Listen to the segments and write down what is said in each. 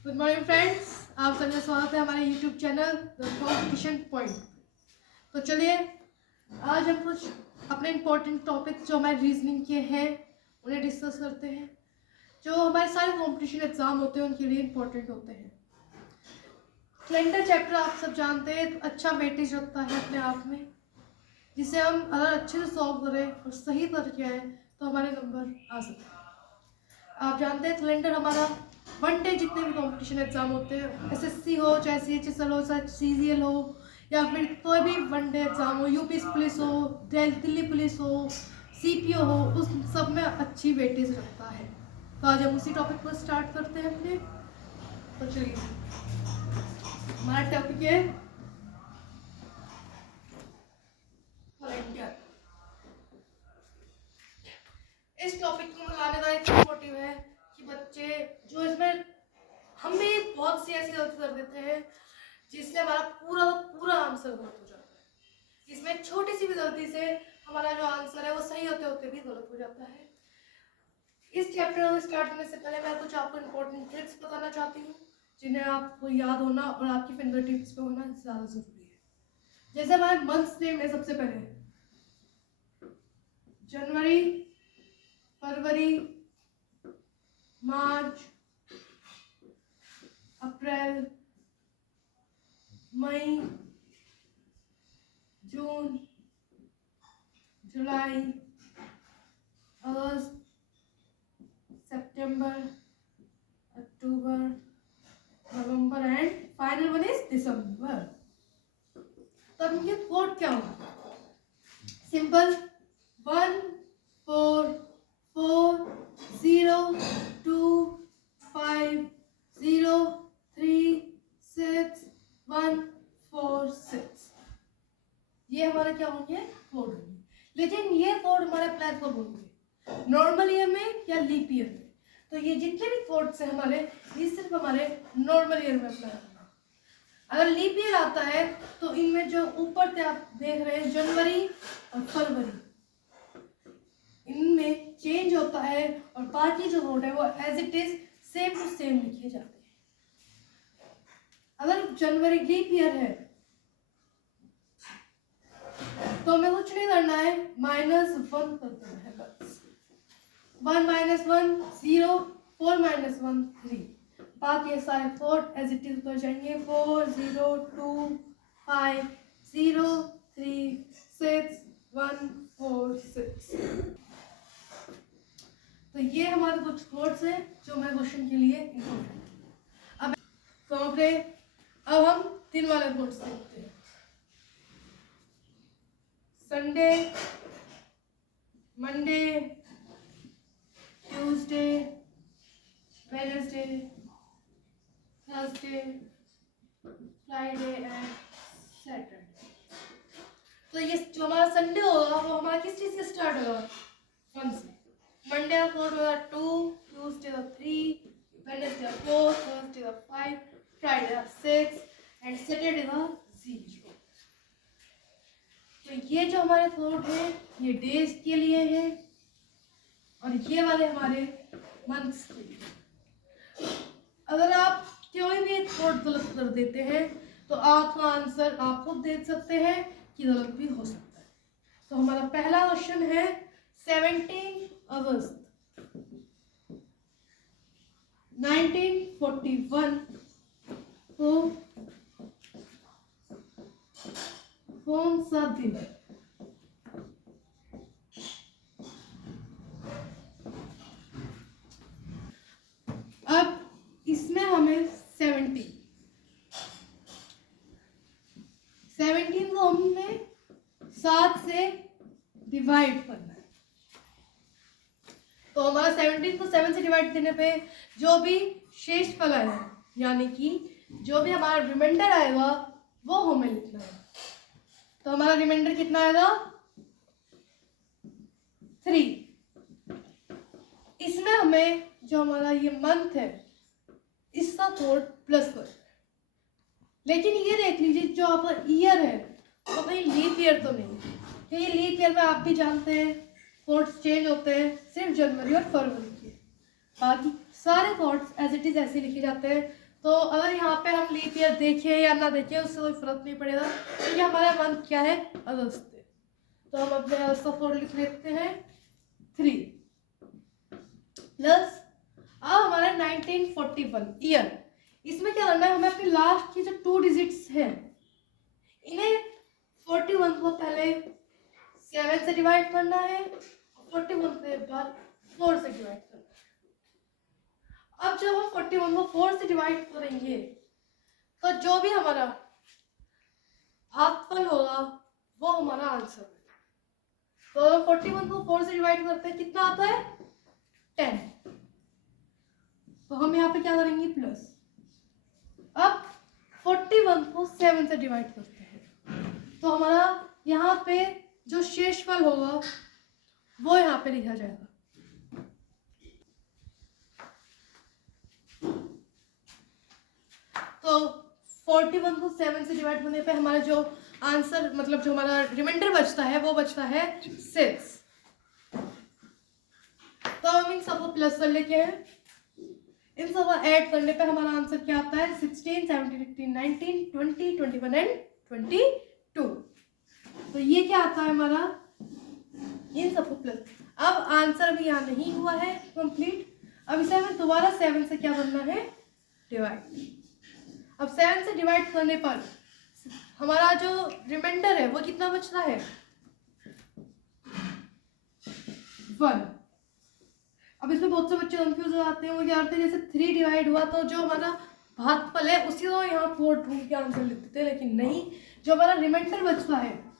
Good morning friends, आप सबका स्वागत है हमारे YouTube channel the competition point. तो चलिए आज हम कुछ अपने इम्पोर्टेंट टॉपिक्स जो हमारे रीजनिंग के हैं उन्हें डिस्कस करते हैं। जो हमारे सारे कॉम्पिटिशन एग्जाम होते हैं उनके लिए इम्पोर्टेंट होते हैं। कैलेंडर चैप्टर आप सब जानते हैं, तो अच्छा वेटेज रखता है अपने आप में, जिसे हम अगर अच्छे से सॉल्व करें और सही करके आए तो हमारे नंबर आ सकते हैं। आप जानते हैं कैलेंडर हमारा वन डे जितने भी कंपटीशन एग्जाम होते हैं, एसएससी हो चाहे सीएचएसएल हो चाहे सीजीएल हो या फिर कोई भी वन डे एग्जाम हो, यूपी पुलिस हो, दिल्ली पुलिस हो, सीपीओ हो, उस सब में अच्छी वेटेज रखता है। तो आज हम उसी टॉपिक पर स्टार्ट करते हैं अपने। तो चलिए हमारा टॉपिक है कैलेंडर। इस टॉपिक को लाने का एक मोटिव है कि बच्चे जो इसमें हम भी बहुत सी ऐसी गलती कर देते हैं जिससे हमारा पूरा पूरा आंसर गलत हो जाता है। इसमें छोटी सी भी गलती से हमारा जो आंसर है वो सही होते होते भी गलत हो जाता है। इस चैप्टर को स्टार्ट करने से पहले मैं कुछ आपको इम्पोर्टेंट ट्रिक्स बताना चाहती हूँ जिन्हें आपको याद होना और आपकी फिंगर टिप्स पे होना ज़्यादा ज़रूरी है। जैसे हमारे मंथ्स नेम है, सबसे पहले जनवरी, फरवरी, मार्च, अप्रैल, मई, जून, जुलाई, अगस्त, सितंबर, अक्टूबर, नवंबर एंड फाइनल वन इज दिसंबर। तब इनके कोड क्या होगा? सिंपल 1 4 4 0 2 5 0 3 6 1 4 6। ये हमारा क्या होंगे? कोड होंगे। लेकिन ये कोड हमारे प्लान कब होंगे? नॉर्मल ईयर में या लीप ईयर में? तो ये जितने भी कोड्स हैं हमारे, ये सिर्फ हमारे नॉर्मल ईयर में अप्लाई होगा। अगर लीप ईयर आता है तो इनमें जो ऊपर से आप देख रहे हैं जनवरी और फरवरी, इनमें चेंज होता है और बाकी जो कोड है वो as it is same to same लिखे जाते हैं। अगर जनवरी लीप ईयर है तो हमें कुछ नहीं करना है, -1 कर देना है बस। 1 - 1 0, 4 - 1 3, बाकी सारे 4 एज इट इज ऊपर जाएंगे। 4 0 2 5 0 3 6 1 4 6। तो ये हमारे कुछ कोड्स हैं जो हमारे क्वेश्चन के लिए इम्पोर्टेंट है। अब हम 3 वाले कोड्स देखते हैं। Sunday, Monday, Tuesday, Wednesday, Thursday, Friday and Saturday. तो ये जो हमारा संडे होगा वो हमारा किस चीज से स्टार्ट होगा? 1 से। मंडे का कोड होगा 2, ट्यूसडे का 3, वेडनेसडे का 4, थर्सडे का 5, फ्राइडे का 6 एंड सैटरडे का 0। तो ये जो हमारे कोड है ये डेज के लिए है और ये वाले हमारे मंथ्स के लिए। अगर आप कोई भी एक कोड गलत कर देते हैं तो आपका आंसर आप खुद देख सकते हैं कि गलत भी हो सकता है। तो हमारा पहला क्वेश्चन है 17 अगस्त 1941 को कौन सा दिन? अब इसमें हमें 17 को हमें 7 से डिवाइड करना है। तो हमारा 17 को 7 से डिवाइड करने पे जो भी शेष फल आएगा, यानी कि जो भी हमारा रिमाइंडर आएगा वो हमें लिखना है। तो हमारा रिमाइंडर कितना आएगा? 3। इसमें हमें जो हमारा ये मंथ है इसका कोड प्लस कर, लेकिन ये देख लीजिए जो आपका ईयर है वो कहीं लीप ईयर तो नहीं, क्योंकि लीप ईयर में आप भी जानते हैं कोड्स चेंज होते हैं सिर्फ जनवरी और फरवरी के, बाकी सारे कोड्स एज इट इज ऐसे लिखे जाते हैं। तो अगर यहाँ पे हम लीप ईयर देखें या ना देखें उससे कोई फर्क नहीं पड़ेगा, क्योंकि हमारा मंथ क्या है, अगस्त है। तो हम अपने अगस्त का 4 लिख लेते हैं 3 प्लस अब हमारा 1941 ईयर। इसमें क्या करना है, हमें अपनी लास्ट की जो 2 डिजिट्स है इन्हें 41 को पहले 7 से डिवाइड करना है, 41 के बाद 4 से डिवाइड करना है। अब जब हम 41 को 4 से डिवाइड करेंगे तो जो भी हमारा भागफल होगा वो हमारा आंसर है। तो 41 को 4 से डिवाइड करते हैं, कितना आता है 10। तो हम यहाँ पे क्या करेंगे, प्लस। अब 41 को 7 से डिवाइड करते हैं तो हमारा यहाँ पे जो शेषफल होगा वो यहाँ पे लिखा जाएगा। तो 41 को 7 से डिवाइड करने पे हमारा जो आंसर मतलब जो हमारा रिमाइंडर बचता है वो बचता है 6। तो हम इन सबको प्लस कर लेते हैं, इन सब को ऐड करने पे हमारा आंसर क्या आता है, 16, 17, 18, 19, 20, 21 एंड 22। तो ये क्या आता है हमारा, इन सबको प्लस। अब आंसर अभी यहाँ नहीं हुआ है कंप्लीट, अब इसे हमें दोबारा 7 से क्या करना है, डिवाइड। अब 7 से डिवाइड करने पर हमारा जो रिमाइंडर है वो कितना बचता है, 1। अब इसमें बहुत से बच्चे कंफ्यूज हो जाते हैं, वो क्या करते हैं, जैसे 3 डिवाइड हुआ तो जो हमारा भागफल है उसी को यहाँ 4 ढूंढ के आंसर लिखते थे, लेकिन नहीं, जो हमारा रिमाइंडर बचता है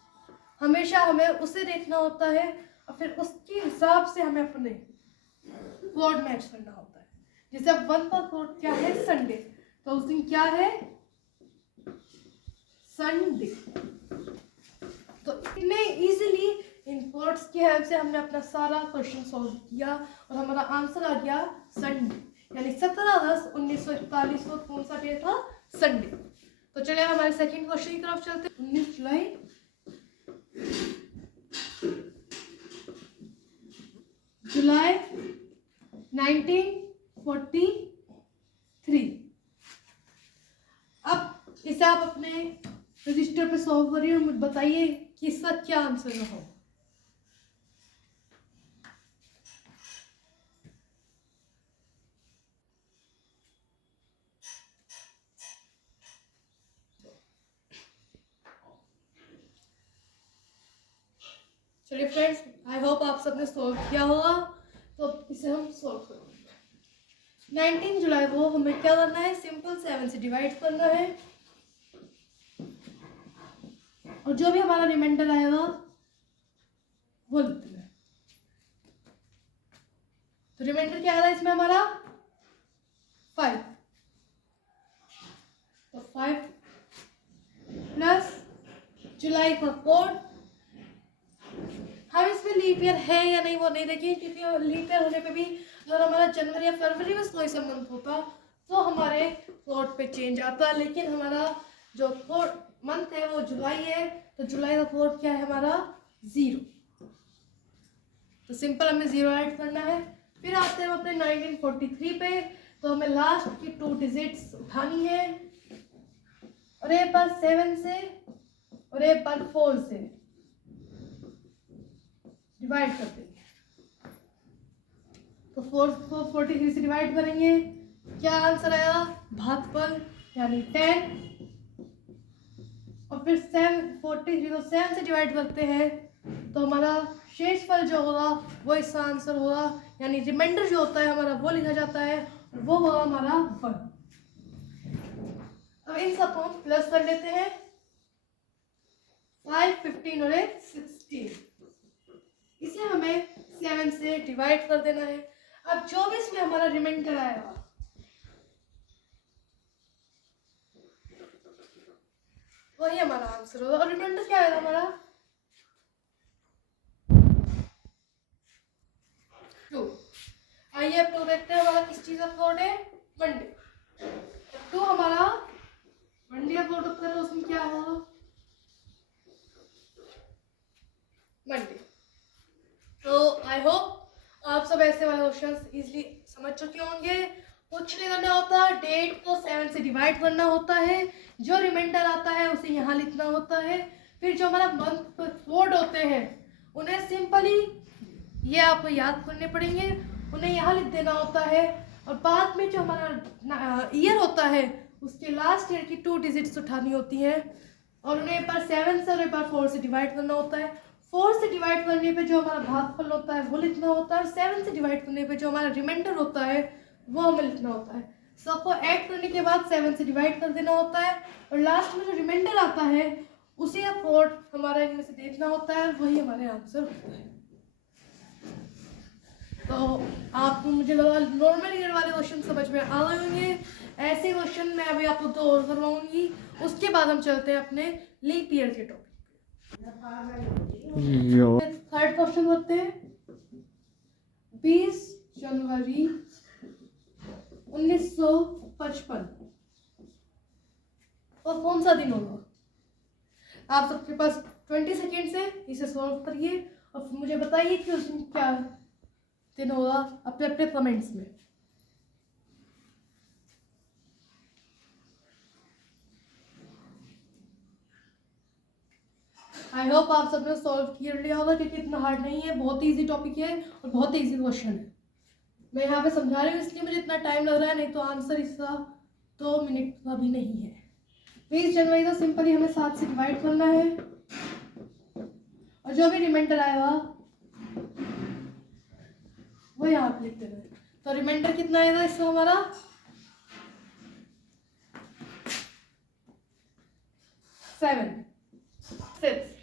हमेशा हमें उसे देखना होता है और फिर उसके हिसाब से हमें अपने कोड मैच करना होता है। जैसे अब 1 का कोड क्या है, संडे, तो उस दिन क्या है, संडे। तो इतने इजीली इन कोड्स की हेल्प से हमने अपना सारा क्वेश्चन सॉल्व किया और हमारा आंसर आ गया संडे, यानी 17/10/1941 को कौन सा डे था, संडे। तो चलिए हमारे सेकंड क्वेश्चन की तरफ चलते हैं। 19 जुलाई 1943। अब इसे आप अपने रजिस्टर पे सॉल्व करिए और मुझे बताइए कि इसका क्या आंसर होगा। चलिए फ्रेंड्स, आई होप आप सबने सॉल्व किया होगा, तो इसे हम सॉल्व करेंगे। 19 जुलाई को हमें क्या करना है, सिंपल 7 से डिवाइड करना है और जो भी हमारा रिमाइंडर आएगा वो लिख देना है। तो रिमाइंडर क्या आएगा इसमें हमारा 5, तो 5 प्लस जुलाई का कोड। हम इसमें लीप ईयर है या नहीं वो नहीं देखिए, क्योंकि लीप ईयर होने पे भी अगर हमारा जनवरी या फरवरी में कोई सा मंथ होता तो हमारे कोड पे चेंज आता, लेकिन हमारा जो कोड मंथ है वो जुलाई है, तो जुलाई का कोड क्या है हमारा 0। तो सिंपल हमें 0 ऐड करना है। फिर आते हैं अपने 1943 पे, तो हमें लास्ट की 2 डिजिट्स उठानी है और एक बार 7 से और एक बार 4 से डिवाइड कर देंगे। तो 4 को 43 से डिवाइड करेंगे, क्या आंसर आएगा, भागफल यानी 10। और फिर 43 को 7 से डिवाइड करते हैं तो हमारा शेषफल जो होगा वो इसका आंसर होगा, यानी रिमाइंडर जो होता है हमारा वो लिखा जाता है और वो होगा हमारा 1। अब इन सबको हम प्लस कर लेते हैं, 5, 15 और 16। इसे हमें 7 से डिवाइड कर देना है। अब जो भी इसमें हमारा रिमाइंडर आएगा वही हमारा आंसर होगा। और रिमाइंडर क्या आएगा हमारा 2। आइए अब 2 देखते हैं हमारा किस चीज का कोड है, मंडे। 2 हमारा मंडे का कोड होता है, उसमें क्या होगा, मंडे। तो आई होप आप सब ऐसे वाले क्वेश्चंस इजीली समझ चुके होंगे। कुछ नहीं करना होता, डेट को 7 से डिवाइड करना होता है, जो रिमाइंडर आता है उसे यहाँ लिखना होता है। फिर जो हमारा मंथ कोड होते हैं उन्हें सिंपली ये आपको याद करने पड़ेंगे, उन्हें यहाँ लिख देना होता है। और बाद में जो हमारा ईयर होता है उसके लास्ट ईयर की 2 डिजिट्स उठानी होती हैं और उन्हें एक बार 7 से और एक बार 4 से डिवाइड करना होता है। 4 से डिवाइड करने पे जो हमारा भागफल होता है वो लिखना होता है और 7 से डिवाइड करने पे जो हमारा रिमाइंडर होता है वो हमें लिखना होता है। सबको ऐड करने के बाद 7 से डिवाइड कर देना होता है और लास्ट में जो रिमाइंडर आता है उसी का कोड हमारा इनमें से देखना होता है, वही हमारे आंसर होता है। तो आपको मुझे लगा नॉर्मल ईयर वाले क्वेश्चन समझ में आ गए होंगे। ऐसे क्वेश्चन मैं अभी आपको 2 और करवाऊंगी, उसके बाद हम चलते हैं अपने लीप ईयर के टॉपिक। थर्ड क्वेश्चन करते हैं। 20 जनवरी 1955 और कौन सा दिन होगा? आप सबके पास 20 सेकेंड से इसे सॉल्व करिए और मुझे बताइए कि उस दिन क्या दिन होगा अपने अपने कमेंट्स में। आई होप आप सबने सॉल्व कर लिया होगा क्योंकि इतना हार्ड नहीं है, बहुत इजी टॉपिक है और बहुत इजी क्वेश्चन है। मैं यहाँ पे समझा रही हूँ इसलिए मुझे इतना टाइम लग रहा है, नहीं तो आंसर इसका 2 मिनट का भी नहीं है। 20 जनवरी तो सिंपली हमें 7 से डिवाइड करना है और जो भी रिमाइंडर आएगा वो यहाँ पे लिख देना है। तो रिमाइंडर कितना आएगा इसका हमारा 7 6।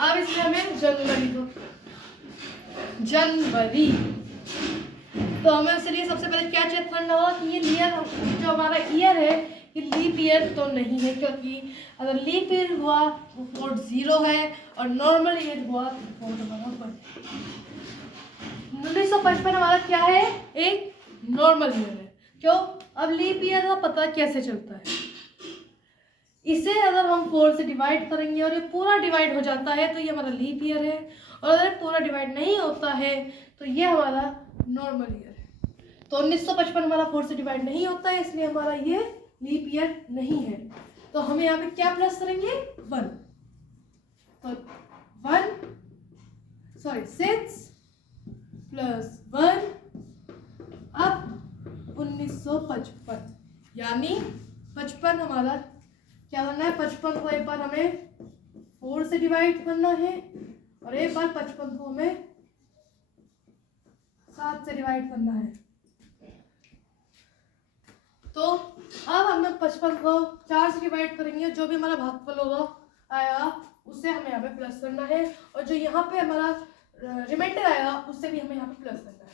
अब इसमें हमें जनवरी तो हमें इसलिए सबसे पहले क्या चेक करना होगा कि ये ईयर जो हमारा ईयर है ये लीप ईयर तो नहीं है, क्योंकि अगर लीप ईयर हुआ तो कोड 0 है और नॉर्मल ईयर हुआ तो कोड हमारा 1। 1955 हमारा क्या है? एक नॉर्मल ईयर है। क्यों? अब लीप ईयर का पता कैसे चलता है? इसे अगर हम 4 से डिवाइड करेंगे और ये पूरा डिवाइड हो जाता है तो ये हमारा लीप ईयर है, और अगर पूरा डिवाइड नहीं होता है तो ये हमारा नॉर्मल ईयर है। तो 1955 हमारा 4 से डिवाइड नहीं होता है, इसलिए हमारा ये लीप ईयर नहीं है। तो हमें यहाँ पे क्या प्लस करेंगे? 1। तो 6 प्लस 1 अब 1955 यानी 55 हमारा क्या करना है? 55 को एक बार हमें 4 से डिवाइड करना है और एक बार 55 को हमें 7 से डिवाइड करना है। तो अब हमें 55 को 4 से डिवाइड करेंगे, जो भी हमारा भागफल होगा आया उससे हमें यहाँ पे प्लस करना है और जो यहाँ पे हमारा रिमाइंडर आएगा उससे भी हमें यहाँ पे प्लस करना है।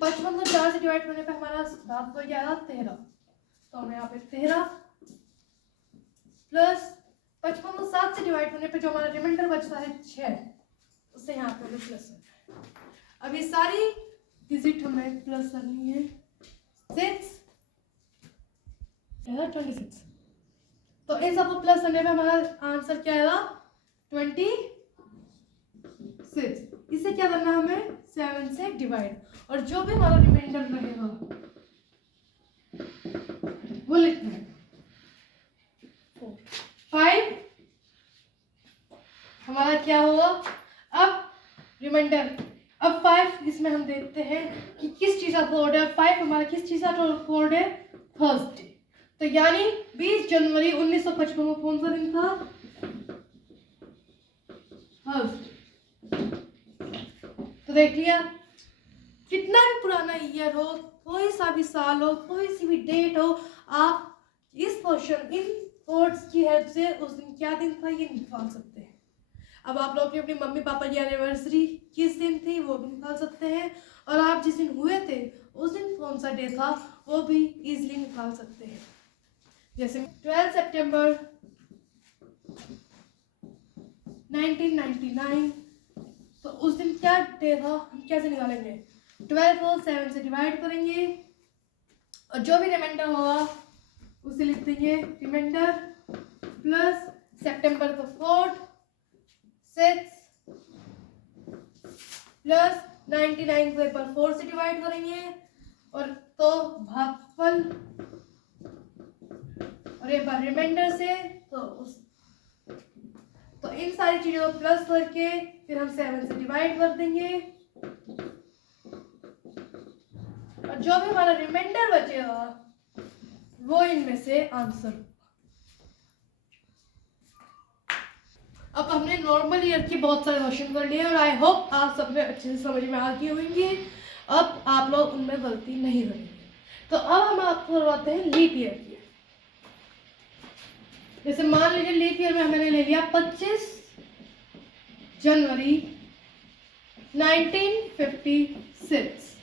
55 को 4 से डिवाइड करने पे हमारा भागफल क्या आएगा? 13। तो हमें यहाँ पे 13 प्लस 55 को 7 से डिवाइड करने पे जो हमारा रिमाइंडर बचता है 6, उससे यहाँ पे हमें प्लस करना है। अब ये सारी डिजिट हमें प्लस करनी है। 6 26। तो इन सबको प्लस करने पे हमारा आंसर क्या आएगा? 26। इसे क्या करना है? हमें 7 से डिवाइड और जो भी हमारा रिमाइंडर रहेगा वो लिखना है। 5 हमारा क्या होगा? अब रिमाइंडर अब 5 इसमें हम देखते हैं कि किस चीज का कोड है। 5 हमारा किस चीज का कोड है? थर्सडे। तो यानी 20 जनवरी 1955 को कौन सा दिन था? थर्सडे। तो देख लिया, कितना भी पुराना ईयर हो, कोई सा भी साल हो, कोई सी भी डेट हो, आप इस क्वेश्चन इन कोड्स की हेल्प से उस दिन क्या दिन था ये निकाल सकते हैं। अब आप लोग अपनी मम्मी पापा की एनिवर्सरी किस दिन थी वो भी निकाल सकते हैं, और आप जिस दिन हुए थे उस दिन कौन सा डे था वो भी इजीली निकाल सकते हैं। जैसे 12 सितंबर 1999, तो उस दिन क्या डे था हम कैसे निकालेंगे? 12 को 7 से डिवाइड करेंगे और जो भी रिमाइंडर होगा उसे लिख देंगे रिमाइंडर प्लस सितंबर का 4 6 प्लस 99 को एक बार 4 से डिवाइड करेंगे और तो भागफल और एक बार रिमाइंडर से तो इन सारी चीजों को प्लस करके फिर हम 7 से डिवाइड कर देंगे और जो भी हमारा रिमाइंडर बचेगा वो इनमें से आंसर। अब हमने नॉर्मल ईयर के बहुत सारे क्वेश्चन कर लिए और आई होप आप सबने अच्छे से समझ में आ गई होंगी। अब आप लोग उनमें गलती नहीं करेंगे। तो अब हम आपको करवाते हैं लीप ईयर की। जैसे मान लीजिए लीप ईयर में हमने ले लिया 25 जनवरी 1956।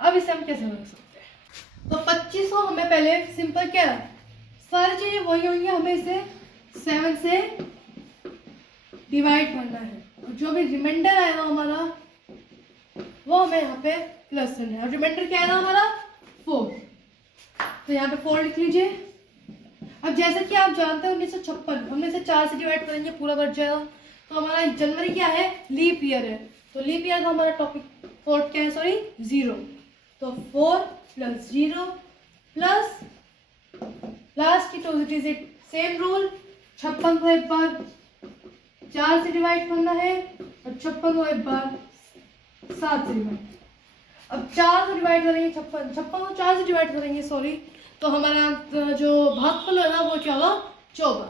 अब इसे हम कैसे कर सकते हैं? तो 25 को हमें पहले सिंपल क्या सारी चीजें वही होंगी, हमें इसे 7 से डिवाइड करना है और जो भी रिमाइंडर आएगा हमारा वो हमें यहाँ पे प्लस करना है। और रिमाइंडर क्या आएगा हमारा 4, तो यहाँ पे 4 लिख लीजिए। अब जैसे कि आप जानते हैं 1956 हमने इसे 4 से डिवाइड करेंगे पूरा कट जाएगा। तो हमारा जनवरी क्या है? लीप ईयर है। तो लीप ईयर का हमारा टॉपिक फोर्थ क्या है? सॉरी 0। तो 4 + 0 प्लस लास्ट की 2 डिजिट सेम रूल। 56 को एक बार 4 से डिवाइड करना है और 56 को एक बार 7 से डिवाइड। अब 4 से डिवाइड करेंगे 56 को 4 से डिवाइड करेंगे सॉरी, तो हमारा जो भागफल है ना वो क्या होगा? 14।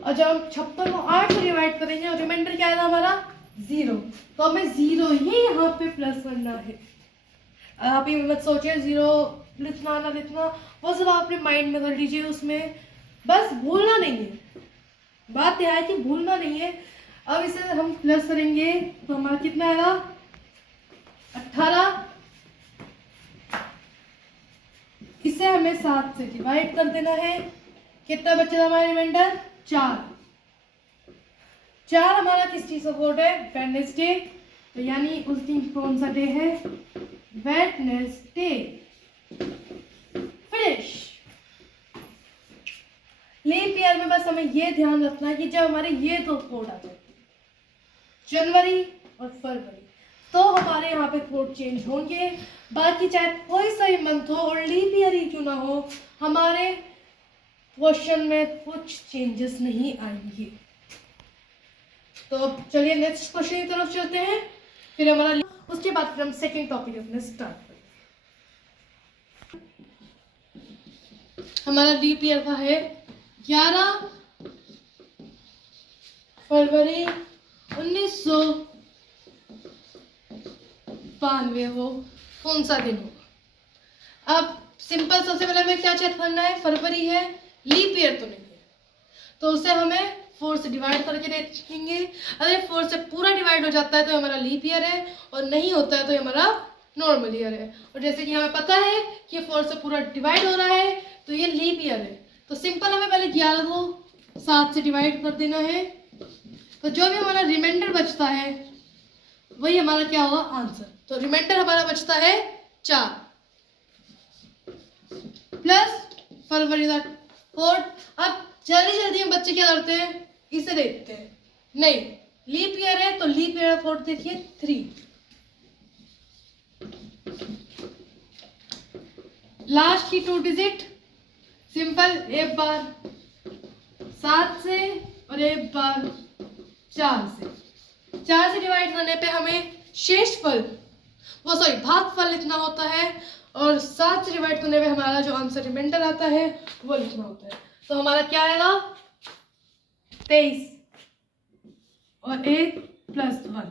और जब हम 56 को 8 से डिवाइड करेंगे और रिमाइंडर क्या आएगा हमारा? 0। तो हमें 0 ही यहाँ पे प्लस करना है। आप ये मत सोचिए 0 लिखना ना लिखना, वो सब आप अपने माइंड में कर लीजिए, उसमें बस भूलना नहीं है। बात यह है कि भूलना नहीं है। अब इसे हम प्लस करेंगे तो हमारा कितना आएगा? 18। इसे हमें 7 से डिवाइड कर देना है। कितना बचेगा हमारा रिमाइंडर? 4। 4 हमारा किस चीज का कोड है? वेडनेसडे। तो यानी उस दिन कौन सा डे है? वेडनेसडे। फिनिश। लीप ईयर में बस हमें ये ध्यान रखना है कि जब हमारे ये दो कोड आ जाए जनवरी और फरवरी, तो हमारे यहाँ पे कोड चेंज होंगे। बाकी चाहे कोई सा ही मंथ हो और लीप ईयर ही क्यों ना हो, हमारे क्वेश्चन में कुछ चेंजेस नहीं आएंगे। तो चलिए नेक्स्ट क्वेश्चन की तरफ चलते हैं, फिर हमारा उसके बाद फिर हम सेकेंड टॉपिक अपने स्टार्ट करेंगे। हमारा लीप ईयर का है 11 फरवरी 1992। वो कौन सा दिन होगा? अब सिंपल सबसे पहले हमें क्या चेक करना है? फरवरी है, लीप ईयर तो नहीं है, तो उसे हमें 4 से डिवाइड करके देखेंगे। अगर 4 से पूरा डिवाइड हो जाता है तो हमारा लीप ईयर है, और नहीं होता है तो हमारा नॉर्मल ईयर है। और जैसे कि हमें पता है कि 4 से पूरा डिवाइड हो रहा है तो ये लीप ईयर है, तो सिंपल हमें पहले 11 को 7 से डिवाइड कर देना है। तो जो भी हमारा रिमाइंडर बचता है वही हमारा क्या होगा? आंसर। तो रिमाइंडर हमारा बचता है 4 प्लस फरवरी का कोड। अब जल्दी जल्दी हम बच्चे क्या करते हैं? इसे देखते हैं। नहीं, लीप ईयर है तो लीप ईयर का कोड देखिए 3। लास्ट की 2 डिजिट सिंपल, एक बार 7 से और एक बार 4 से। 4 से डिवाइड करने पे हमें शेषफल भागफल लिखना होता है, और 7 से डिवाइड करने पे हमारा जो आंसर रिमाइंडर आता है वो लिखना होता है। तो हमारा क्या आएगा? 23 और 1 + 1।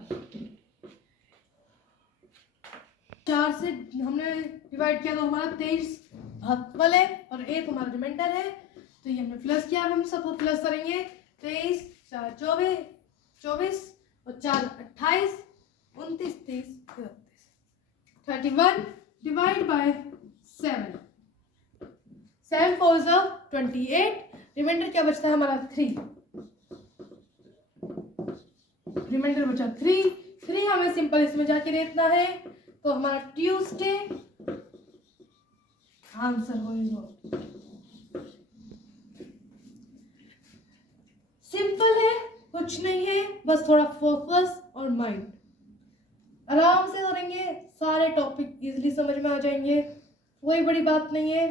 4 से हमने डिवाइड किया तो हमारा 23 भागफल है और 1 हमारा रिमाइंडर है। तो ये हमने प्लस किया, हम सबको प्लस करेंगे। 23 4 24 और 4 28 29 30 31 डिवाइड बाय 7 7 4 28। रिमाइंडर क्या बचता है हमारा? 3। रिमाइंडर बचा 3 हमें सिंपल इसमें जाके देखना है। तो हमारा ट्यूसडे आंसर होगा। सिंपल है, कुछ नहीं है, बस थोड़ा फोकस और माइंड। आराम से करेंगे, सारे टॉपिक इजीली समझ में आ जाएंगे, कोई बड़ी बात नहीं है।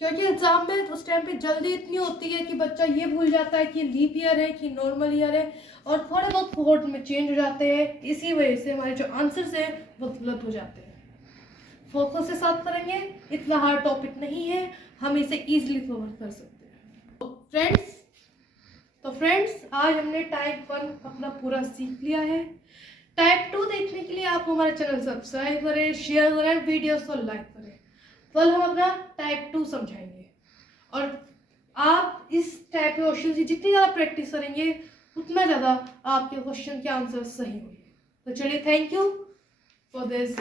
क्योंकि एग्जाम में उस टाइम पे जल्दी इतनी होती है कि बच्चा ये भूल जाता है कि लीप ईयर है कि नॉर्मल ईयर है, और थोड़े बहुत कोड में चेंज हो जाते हैं, इसी वजह से हमारे जो आंसर्स हैं वो गलत हो जाते हैं। फोकस के साथ करेंगे, इतना हार्ड टॉपिक नहीं है, हम इसे इजीली कवर कर सकते हैं। तो फ्रेंड्स आज हमने टाइप 1 अपना पूरा सीख लिया है। टाइप 2 देखने के लिए आप हमारे चैनल सब्सक्राइब करें, शेयर करें, वीडियोस को लाइक करें। कल हम अपना टाइप 2 समझाएंगे, और आप इस टाइप के क्वेश्चन की जितनी ज़्यादा प्रैक्टिस करेंगे उतना ज़्यादा आपके क्वेश्चन के आंसर सही होंगे। तो चलिए, थैंक यू फॉर दिस।